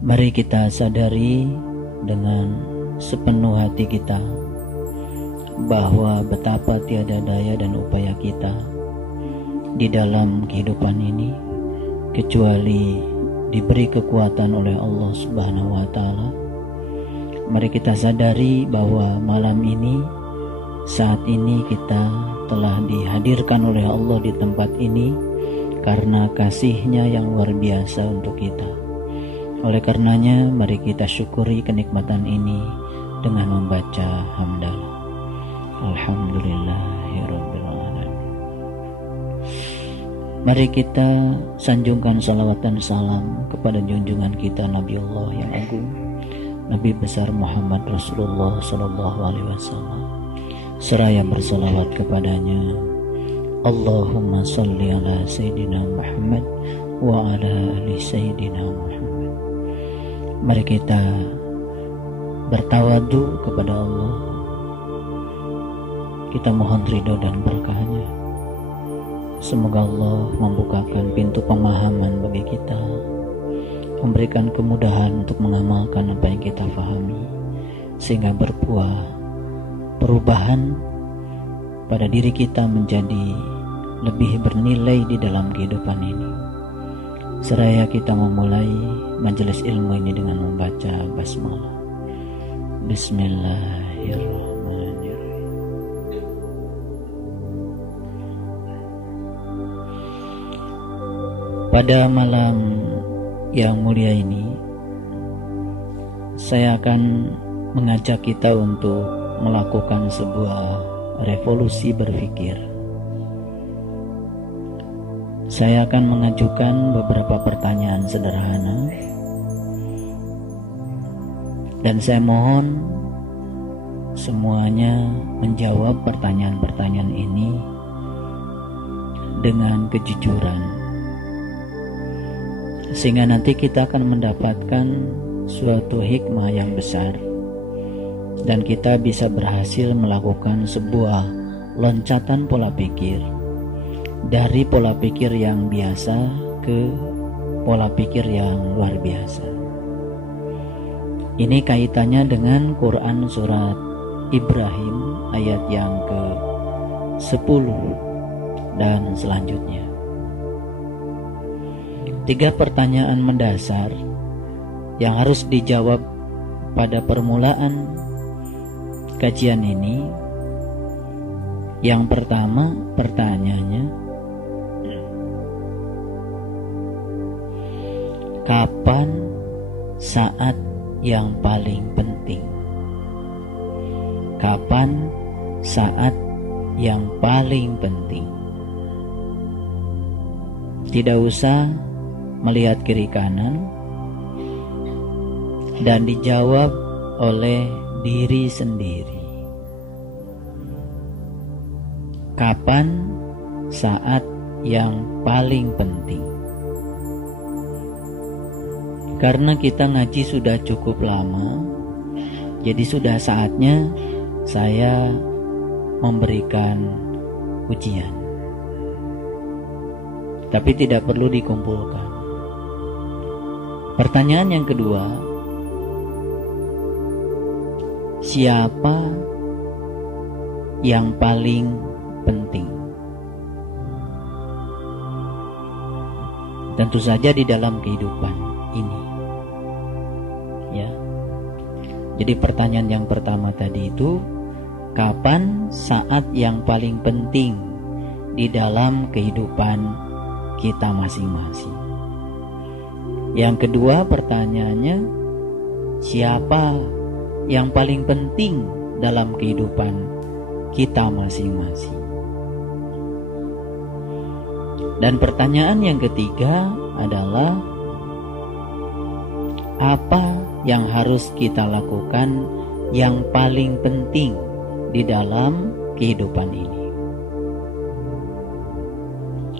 Mari kita sadari dengan sepenuh hati kita bahwa betapa tiada daya dan upaya kita di dalam kehidupan ini kecuali diberi kekuatan oleh Allah Subhanahu wa Ta'ala. Mari kita sadari bahwa malam ini, saat ini kita telah dihadirkan oleh Allah di tempat ini karena kasih-Nya yang luar biasa untuk kita. Oleh karenanya, mari kita syukuri kenikmatan ini dengan membaca hamdalah. Alhamdulillahirabbil alamin. Mari kita sanjungkan salawat dan salam kepada junjungan kita Nabiullah yang agung, Nabi besar Muhammad Rasulullah sallallahu alaihi wasallam. Seraya bersalawat kepadanya. Allahumma salli ala Sayyidina Muhammad wa ala ali Sayyidina Muhammad. Mari kita bertawadu kepada Allah. Kita mohon ridho dan berkahnya. Semoga Allah membukakan pintu pemahaman bagi kita, memberikan kemudahan untuk mengamalkan apa yang kita fahami, sehingga berbuah perubahan pada diri kita menjadi lebih bernilai di dalam kehidupan ini. Seraya kita memulai majelis ilmu ini dengan membaca basmalah. Bismillahirrahmanirrahim. Pada malam yang mulia ini, saya akan mengajak kita untuk melakukan sebuah revolusi berpikir. Saya akan mengajukan beberapa pertanyaan sederhana, dan saya mohon semuanya menjawab pertanyaan-pertanyaan ini dengan kejujuran, sehingga nanti kita akan mendapatkan suatu hikmah yang besar, dan kita bisa berhasil melakukan sebuah loncatan pola pikir dari pola pikir yang biasa ke pola pikir yang luar biasa. Ini kaitannya dengan Quran surat Ibrahim ayat yang ke-10 dan selanjutnya. 3 pertanyaan mendasar yang harus dijawab pada permulaan kajian ini. Yang pertama, pertanyaannya, kapan saat yang paling penting? Kapan saat yang paling penting? Tidak usah melihat kiri kanan, dan dijawab oleh diri sendiri. Kapan saat yang paling penting? Karena kita ngaji sudah cukup lama, jadi sudah saatnya saya memberikan ujian. Tapi tidak perlu dikumpulkan. Pertanyaan yang kedua, siapa yang paling penting? Tentu saja di dalam kehidupan ini. Ya. Jadi pertanyaan yang pertama tadi itu, kapan saat yang paling penting di dalam kehidupan kita masing-masing? Yang kedua pertanyaannya, siapa yang paling penting dalam kehidupan kita masing-masing? Dan pertanyaan yang ketiga adalah, apa yang harus kita lakukan yang paling penting di dalam kehidupan ini?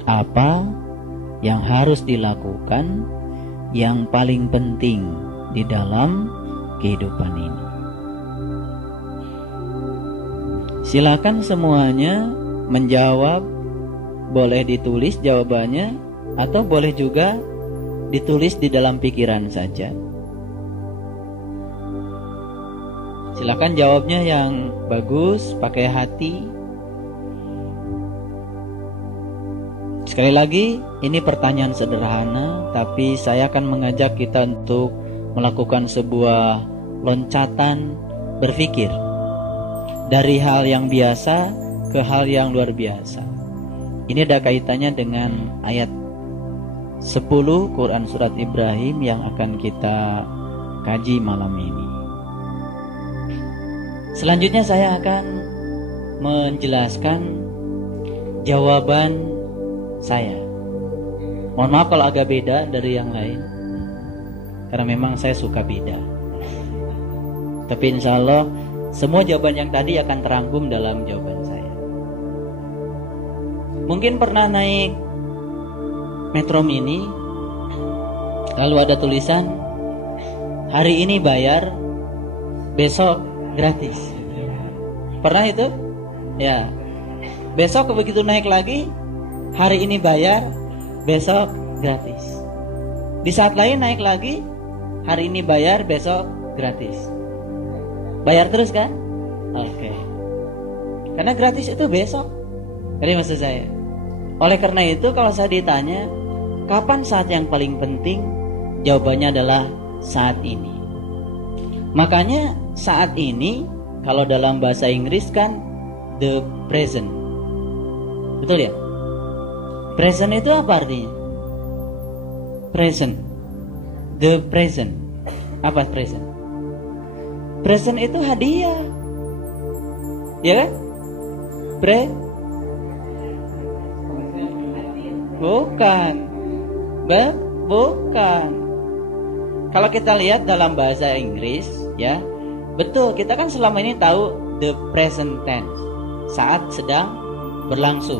Apa yang harus dilakukan yang paling penting di dalam kehidupan ini? Silakan semuanya menjawab, boleh ditulis jawabannya atau boleh juga ditulis di dalam pikiran saja. Silakan jawabnya yang bagus, pakai hati. Sekali lagi, ini pertanyaan sederhana, tapi saya akan mengajak kita untuk melakukan sebuah loncatan berpikir dari hal yang biasa ke hal yang luar biasa. Ini ada kaitannya dengan ayat 10 Quran Surat Ibrahim yang akan kita kaji malam ini. Selanjutnya saya akan menjelaskan jawaban saya. Mohon maaf kalau agak beda dari yang lain, karena memang saya suka beda. Tapi insya Allah semua jawaban yang tadi akan terangkum dalam jawaban saya. Mungkin pernah naik Metro Mini, lalu ada tulisan hari ini bayar, besok gratis. Pernah itu? Ya. Besok begitu naik lagi, hari ini bayar, besok gratis. Di saat lain naik lagi, hari ini bayar, besok gratis. Bayar terus kan? Oke. Karena gratis itu besok. Jadi maksud saya. Oleh karena itu kalau saya ditanya, kapan saat yang paling penting? Jawabannya adalah saat ini. Makanya saat ini, kalau dalam bahasa Inggris kan the present. Betul ya? Present itu apa artinya? Present. The present. Apa present? Present itu hadiah. Ya kan? Bukan. Bukan. Kalau kita lihat dalam bahasa Inggris, ya, betul, kita kan selama ini tahu the present tense, saat sedang berlangsung.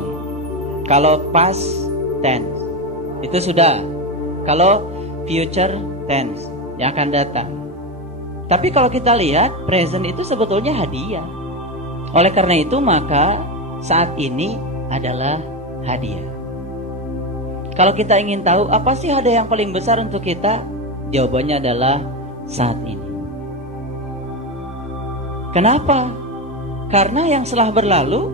Kalau past tense, itu sudah. Kalau future tense, yang akan datang. Tapi kalau kita lihat, present itu sebetulnya hadiah. Oleh karena itu, maka saat ini adalah hadiah. Kalau kita ingin tahu, apa sih hadiah yang paling besar untuk kita? Jawabannya adalah saat ini. Kenapa? Karena yang setelah berlalu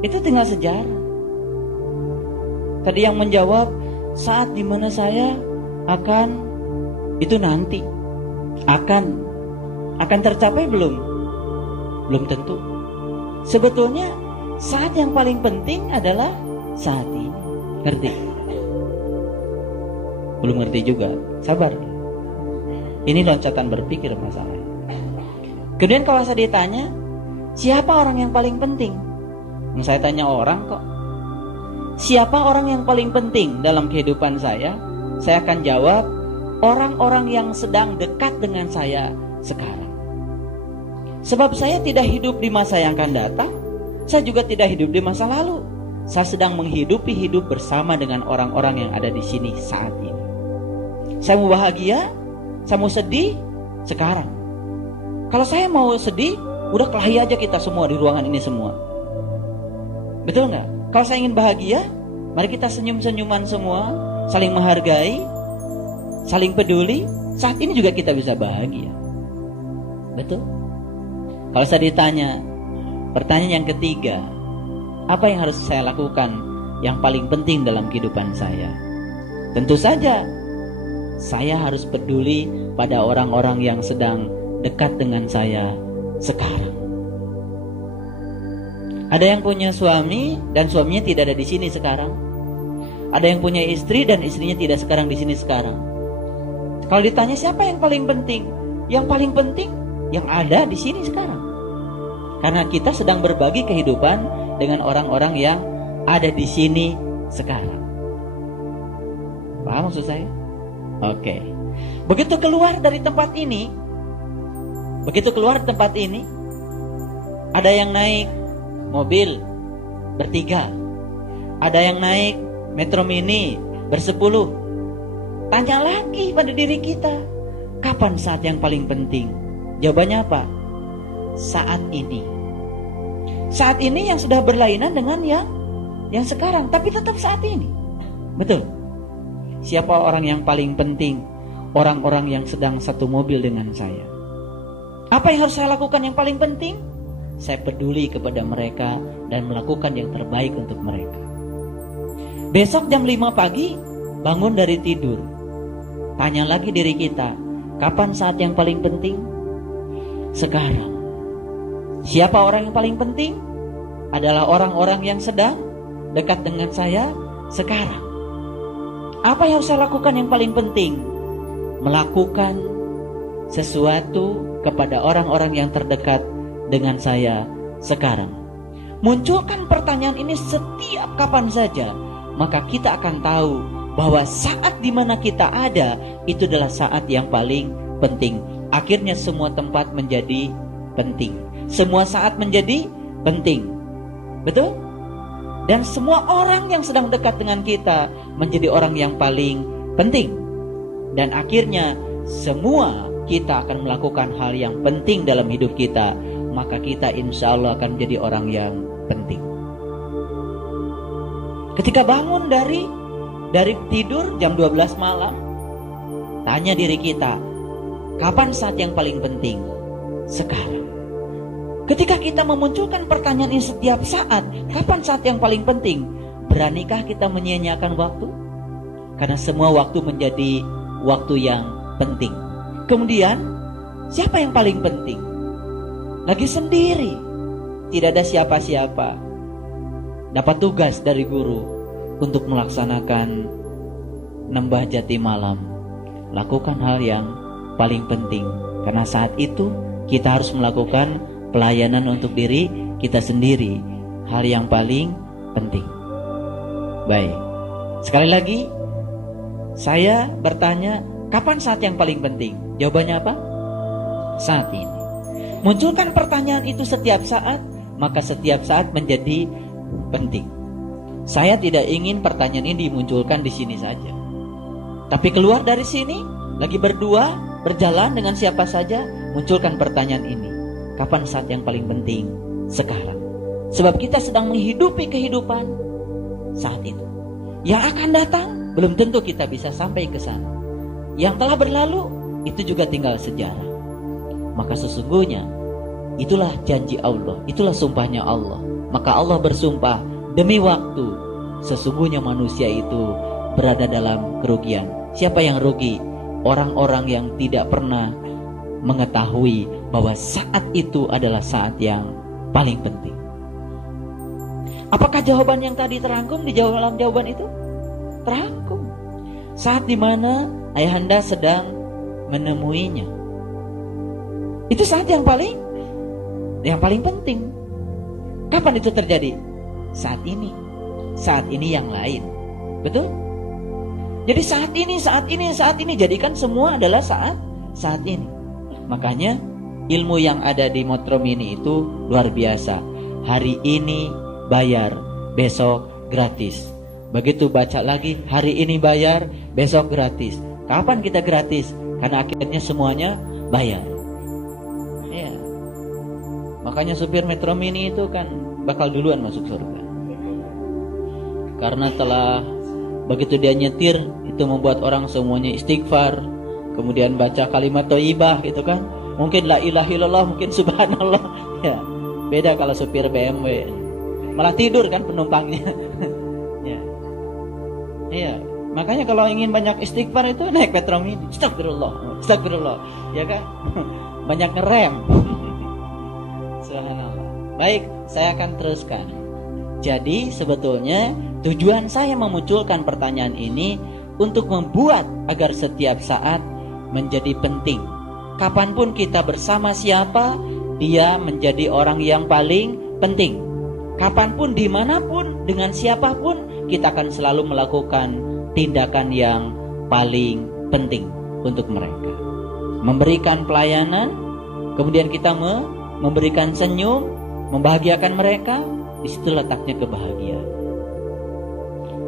itu tinggal sejarah. Tadi yang menjawab saat dimana saya akan, itu nanti akan tercapai belum tentu. Sebetulnya saat yang paling penting adalah saat ini. Ngerti? Belum ngerti juga. Sabar. Ini loncatan berpikir masalahnya. Kemudian kalau saya ditanya, siapa orang yang paling penting? Saya tanya orang kok. Siapa orang yang paling penting dalam kehidupan saya? Saya akan jawab, orang-orang yang sedang dekat dengan saya sekarang. Sebab saya tidak hidup di masa yang akan datang, saya juga tidak hidup di masa lalu. Saya sedang menghidupi hidup bersama dengan orang-orang yang ada di sini saat ini. Saya mau bahagia, saya mau sedih sekarang. Kalau saya mau sedih, udah kelahi aja kita semua di ruangan ini semua. Betul nggak? Kalau saya ingin bahagia, mari kita senyum-senyuman semua, saling menghargai, saling peduli. Saat ini juga kita bisa bahagia. Betul? Kalau saya ditanya, pertanyaan yang ketiga, apa yang harus saya lakukan yang paling penting dalam kehidupan saya? Tentu saja, saya harus peduli pada orang-orang yang sedang dekat dengan saya sekarang. Ada yang punya suami dan suaminya tidak ada di sini sekarang. Ada yang punya istri dan istrinya tidak sekarang di sini sekarang. Kalau ditanya siapa yang paling penting? Yang paling penting yang ada di sini sekarang. Karena kita sedang berbagi kehidupan dengan orang-orang yang ada di sini sekarang. Paham maksud saya? Oke. Begitu keluar dari tempat ini, ada yang naik mobil bertiga, ada yang naik Metro Mini bersepuluh. Tanya lagi pada diri kita, kapan saat yang paling penting? Jawabannya apa? Saat ini. Saat ini yang sudah berlainan dengan yang sekarang, tapi tetap saat ini. Betul. Siapa orang yang paling penting? Orang-orang yang sedang satu mobil dengan saya. Apa yang harus saya lakukan yang paling penting? Saya peduli kepada mereka dan melakukan yang terbaik untuk mereka. Besok jam 5 pagi bangun dari tidur. Tanya lagi diri kita, kapan saat yang paling penting? Sekarang. Siapa orang yang paling penting? Adalah orang-orang yang sedang dekat dengan saya sekarang. Apa yang harus saya lakukan yang paling penting? Melakukan sesuatu kepada orang-orang yang terdekat dengan saya sekarang. Munculkan pertanyaan ini setiap kapan saja, maka kita akan tahu bahwa saat dimana kita ada itu adalah saat yang paling penting. Akhirnya semua tempat menjadi penting, semua saat menjadi penting. Betul? Dan semua orang yang sedang dekat dengan kita menjadi orang yang paling penting. Dan akhirnya semua kita akan melakukan hal yang penting dalam hidup kita, maka kita insya Allah akan menjadi orang yang penting. Ketika bangun dari tidur jam 12 malam, tanya diri kita, kapan saat yang paling penting? Sekarang. Ketika kita memunculkan pertanyaan ini setiap saat, kapan saat yang paling penting? Beranikah kita menyia-nyiakan waktu? Karena semua waktu menjadi waktu yang penting. Kemudian, siapa yang paling penting? Lagi sendiri, tidak ada siapa-siapa. Dapat tugas dari guru untuk melaksanakan nembah jati malam. Lakukan hal yang paling penting, karena saat itu kita harus melakukan pelayanan untuk diri kita sendiri, hal yang paling penting. Baik, sekali lagi saya bertanya, kapan saat yang paling penting? Jawabannya apa? Saat ini. Munculkan pertanyaan itu setiap saat, maka setiap saat menjadi penting. Saya tidak ingin pertanyaan ini dimunculkan di sini saja, tapi keluar dari sini, lagi berdua, berjalan dengan siapa saja, munculkan pertanyaan ini. Kapan saat yang paling penting? Sekarang. Sebab kita sedang menghidupi kehidupan saat itu. Yang akan datang, belum tentu kita bisa sampai ke sana. Yang telah berlalu, itu juga tinggal sejarah. Maka sesungguhnya itulah janji Allah, itulah sumpahnya Allah. Maka Allah bersumpah, demi waktu sesungguhnya manusia itu berada dalam kerugian. Siapa yang rugi? Orang-orang yang tidak pernah mengetahui bahwa saat itu adalah saat yang paling penting. Apakah jawaban yang tadi terangkum di dalam jawaban itu? Terangkum. Saat dimana ayahanda sedang menemuinya, itu saat yang paling penting. Kapan itu terjadi? Saat ini yang lain. Betul? Jadi saat ini jadikan semua adalah saat ini. Makanya ilmu yang ada di Metro Mini itu luar biasa. Hari ini bayar, besok gratis. Begitu baca lagi, hari ini bayar, besok gratis. Kapan kita gratis? Karena akhirnya semuanya bayar. Ya. Makanya supir Metro Mini itu kan bakal duluan masuk surga. Karena telah begitu dia nyetir, itu membuat orang semuanya istighfar, kemudian baca kalimat thayyibah gitu kan. Mungkin la ilaha illallah, mungkin subhanallah. Ya. Beda kalau supir BMW. Malah tidur kan penumpangnya. Ya. Iya. Makanya kalau ingin banyak istighfar itu naik Metro Mini. Astagfirullah. Ya kan? Banyak ngerem. Subhanallah. Baik, saya akan teruskan. Jadi sebetulnya tujuan saya memunculkan pertanyaan ini untuk membuat agar setiap saat menjadi penting. Kapanpun kita bersama siapa, dia menjadi orang yang paling penting. Kapanpun, dimanapun, dengan siapapun, kita akan selalu melakukan tindakan yang paling penting untuk mereka. Memberikan pelayanan, kemudian kita memberikan senyum, membahagiakan mereka, di situ letaknya kebahagiaan.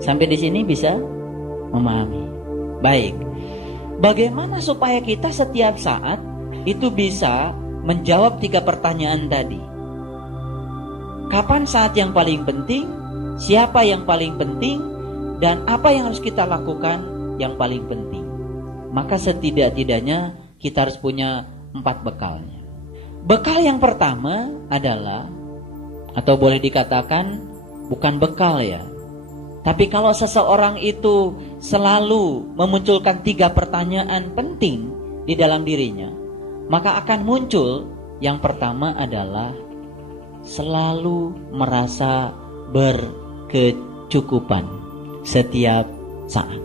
Sampai di sini bisa memahami. Baik. Bagaimana supaya kita setiap saat itu bisa menjawab 3 pertanyaan tadi? Kapan saat yang paling penting? Siapa yang paling penting? Dan apa yang harus kita lakukan yang paling penting? Maka setidak-tidaknya kita harus punya 4 bekalnya. Bekal yang pertama adalah, atau boleh dikatakan bukan bekal ya, tapi kalau seseorang itu selalu memunculkan 3 pertanyaan penting di dalam dirinya, maka akan muncul yang pertama adalah selalu merasa berkecukupan setiap saat.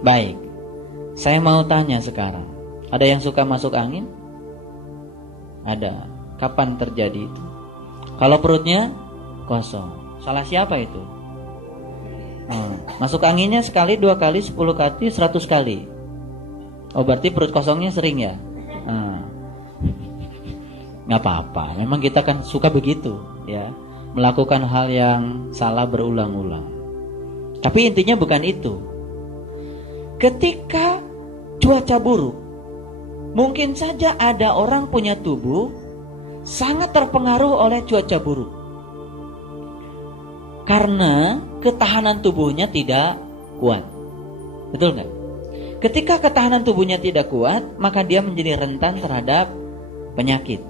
Baik, saya mau tanya sekarang, ada yang suka masuk angin? Ada. Kapan terjadi itu? Kalau perutnya kosong, salah siapa itu? Masuk anginnya sekali, 2 kali, 10 kali, 100 kali. Oh, berarti perut kosongnya sering ya? Nggak apa-apa, memang kita kan suka begitu ya, melakukan hal yang salah berulang-ulang. Tapi intinya bukan itu. Ketika cuaca buruk, mungkin saja ada orang punya tubuh sangat terpengaruh oleh cuaca buruk, karena ketahanan tubuhnya tidak kuat. Betul nggak? Ketika ketahanan tubuhnya tidak kuat, maka dia menjadi rentan terhadap penyakit.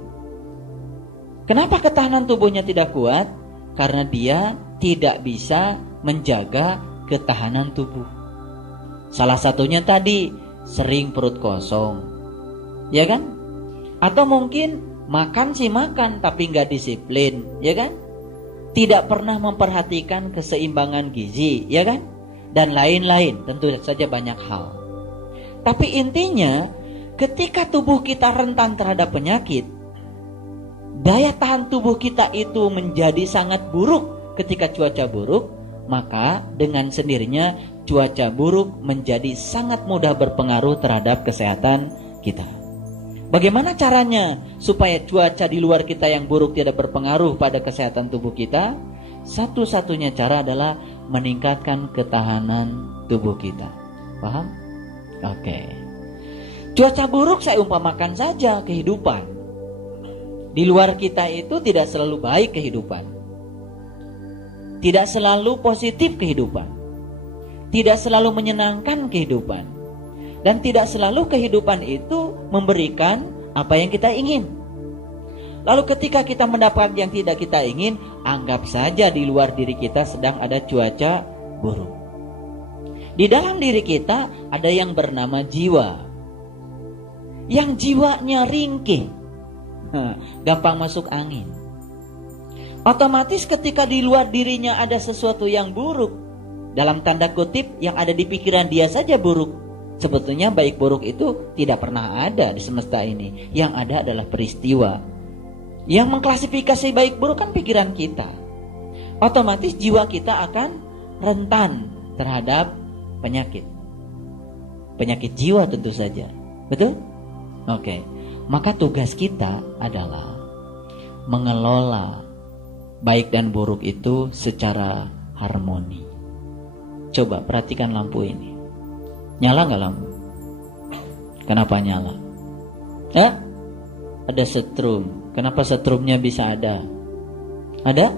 Kenapa ketahanan tubuhnya tidak kuat? Karena dia tidak bisa menjaga ketahanan tubuh. Salah satunya tadi, sering perut kosong, ya kan? Atau mungkin makan sih makan tapi nggak disiplin, ya kan? Tidak pernah memperhatikan keseimbangan gizi, ya kan? Dan lain-lain, tentu saja banyak hal. Tapi intinya, ketika tubuh kita rentan terhadap penyakit, daya tahan tubuh kita itu menjadi sangat buruk ketika cuaca buruk, maka dengan sendirinya cuaca buruk menjadi sangat mudah berpengaruh terhadap kesehatan kita. Bagaimana caranya supaya cuaca di luar kita yang buruk tidak berpengaruh pada kesehatan tubuh kita? Satu-satunya cara adalah meningkatkan ketahanan tubuh kita. Paham? Oke. Cuaca buruk saya umpamakan saja kehidupan. Di luar kita itu tidak selalu baik kehidupan. Tidak selalu positif kehidupan. Tidak selalu menyenangkan kehidupan. Dan tidak selalu kehidupan itu memberikan apa yang kita ingin. Lalu ketika kita mendapatkan yang tidak kita ingin, anggap saja di luar diri kita sedang ada cuaca buruk. Di dalam diri kita ada yang bernama jiwa. Yang jiwanya ringkih, gampang masuk angin. Otomatis ketika di luar dirinya ada sesuatu yang buruk, dalam tanda kutip yang ada di pikiran dia saja buruk. Sebetulnya baik buruk itu tidak pernah ada di semesta ini. Yang ada adalah peristiwa. Yang mengklasifikasi baik buruk kan pikiran kita. Otomatis jiwa kita akan rentan terhadap penyakit. Penyakit jiwa tentu saja. Betul? Oke. Maka tugas kita adalah mengelola baik dan buruk itu secara harmoni. Coba perhatikan lampu ini. Nyala nggak lampu? Kenapa nyala? Ada setrum. Kenapa setrumnya bisa ada? Ada?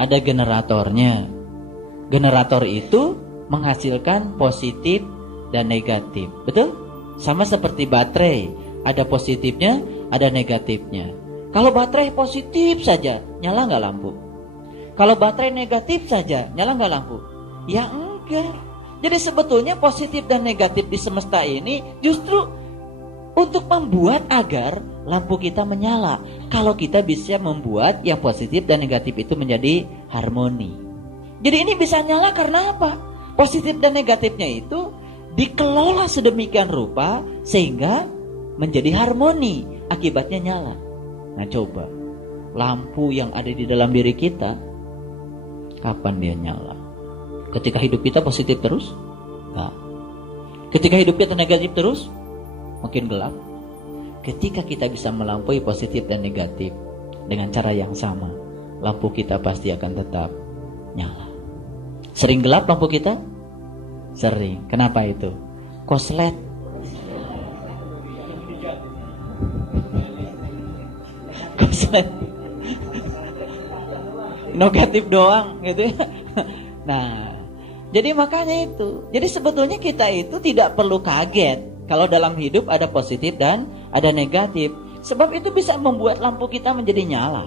Ada generatornya. Generator itu menghasilkan positif dan negatif. Betul? Sama seperti baterai. Ada positifnya, ada negatifnya. Kalau baterai positif saja, nyala nggak lampu? Kalau baterai negatif saja, nyala nggak lampu? Ya enggak. Jadi sebetulnya positif dan negatif di semesta ini justru untuk membuat agar lampu kita menyala. Kalau kita bisa membuat yang positif dan negatif itu menjadi harmoni. Jadi ini bisa nyala karena apa? Positif dan negatifnya itu dikelola sedemikian rupa sehingga menjadi harmoni. Akibatnya nyala. Nah coba, lampu yang ada di dalam diri kita, kapan dia nyala? Ketika hidup kita positif terus? Nah. Ketika hidup kita negatif terus? Makin gelap. Ketika kita bisa melampaui positif dan negatif dengan cara yang sama, lampu kita pasti akan tetap nyala. Sering gelap lampu kita? Sering. Kenapa itu? Koslet. Koslet. Negatif doang gitu ya. Nah, jadi makanya itu. Jadi sebetulnya kita itu tidak perlu kaget Kalau dalam hidup ada positif dan ada negatif. Sebab itu bisa membuat lampu kita menjadi nyala.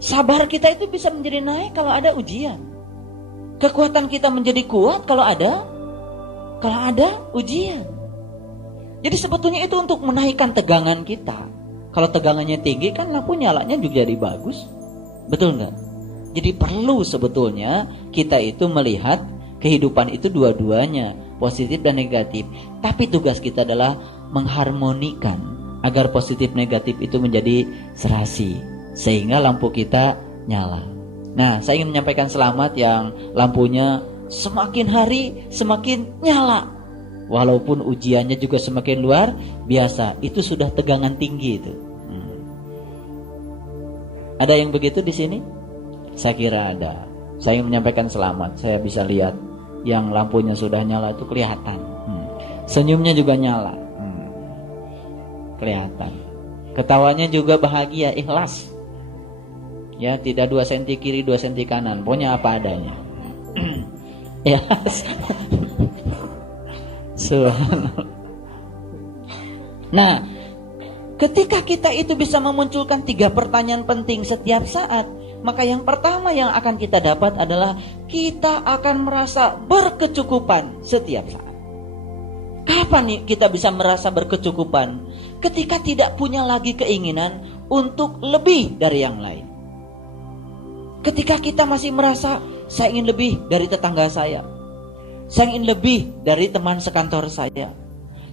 Sabar kita itu bisa menjadi naik kalau ada ujian. Kekuatan kita menjadi kuat kalau ada ujian. Jadi sebetulnya itu untuk menaikkan tegangan kita. Kalau tegangannya tinggi kan lampu nyalanya juga jadi bagus. Betul nggak? Jadi perlu sebetulnya kita itu melihat kehidupan itu dua-duanya, positif dan negatif. Tapi tugas kita adalah mengharmonikan agar positif negatif itu menjadi serasi, sehingga lampu kita nyala. Nah, saya ingin menyampaikan selamat yang lampunya semakin hari semakin nyala. Walaupun ujiannya juga semakin luar biasa, itu sudah tegangan tinggi itu. Ada yang begitu di sini? Saya kira ada. Saya ingin menyampaikan selamat. Saya bisa lihat yang lampunya sudah nyala itu kelihatan. Senyumnya juga nyala. Kelihatan. Ketawanya juga bahagia, ikhlas. Ya, tidak 2 cm kiri 2 cm kanan. Pokoknya apa adanya. Ikhlas. Nah, ketika kita itu bisa memunculkan 3 pertanyaan penting setiap saat, maka yang pertama yang akan kita dapat adalah kita akan merasa berkecukupan setiap saat. Kapan nih kita bisa merasa berkecukupan? Ketika tidak punya lagi keinginan untuk lebih dari yang lain. Ketika kita masih merasa saya ingin lebih dari tetangga saya ingin lebih dari teman sekantor saya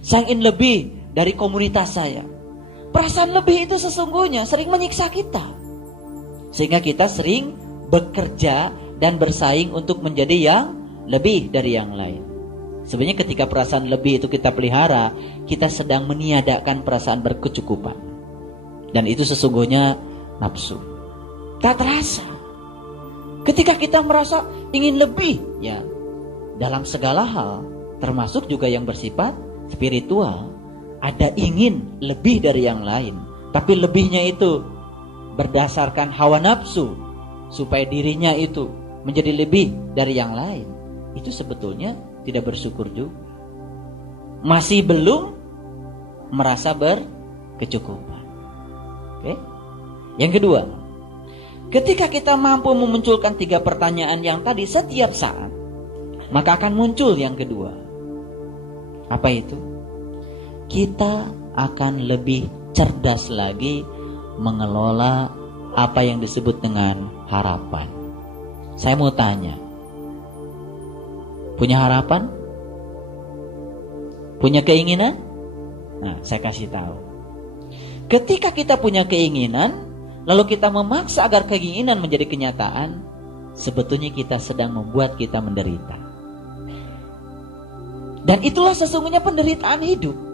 ingin lebih dari komunitas saya. Perasaan lebih itu sesungguhnya sering menyiksa kita, sehingga kita sering bekerja dan bersaing untuk menjadi yang lebih dari yang lain. Sebenarnya ketika perasaan lebih itu kita pelihara, kita sedang meniadakan perasaan berkecukupan. Dan itu sesungguhnya nafsu. Tak terasa. Ketika kita merasa ingin lebih, ya, dalam segala hal, termasuk juga yang bersifat spiritual, ada ingin lebih dari yang lain. Tapi lebihnya itu berdasarkan hawa nafsu, supaya dirinya itu menjadi lebih dari yang lain. Itu sebetulnya tidak bersyukur juga. Masih belum merasa berkecukupan. Oke? Yang kedua, ketika kita mampu memunculkan 3 pertanyaan yang tadi setiap saat, maka akan muncul yang kedua. Apa itu? Kita akan lebih cerdas lagi mengelola apa yang disebut dengan harapan. Saya mau tanya, punya harapan? Punya keinginan? Nah, saya kasih tahu. Ketika kita punya keinginan, lalu kita memaksa agar keinginan menjadi kenyataan, sebetulnya kita sedang membuat kita menderita. Dan itulah sesungguhnya penderitaan hidup.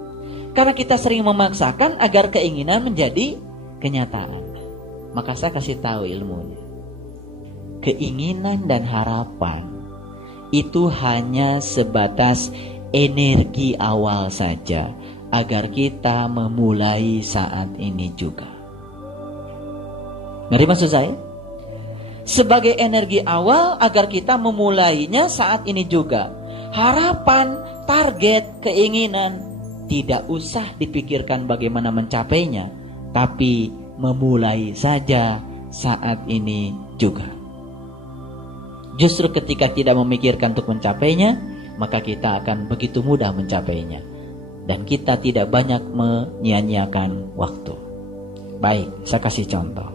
Karena kita sering memaksakan agar keinginan menjadi kenyataan. Maka saya kasih tahu ilmunya. Keinginan dan harapan itu hanya sebatas energi awal saja, agar kita memulai saat ini juga. Ngerti maksud saya? Sebagai energi awal agar kita memulainya saat ini juga. Harapan, target, keinginan tidak usah dipikirkan bagaimana mencapainya, tapi memulai saja saat ini juga. Justru ketika tidak memikirkan untuk mencapainya, maka kita akan begitu mudah mencapainya. Dan kita tidak banyak menyia-nyiakan waktu. Baik, saya kasih contoh.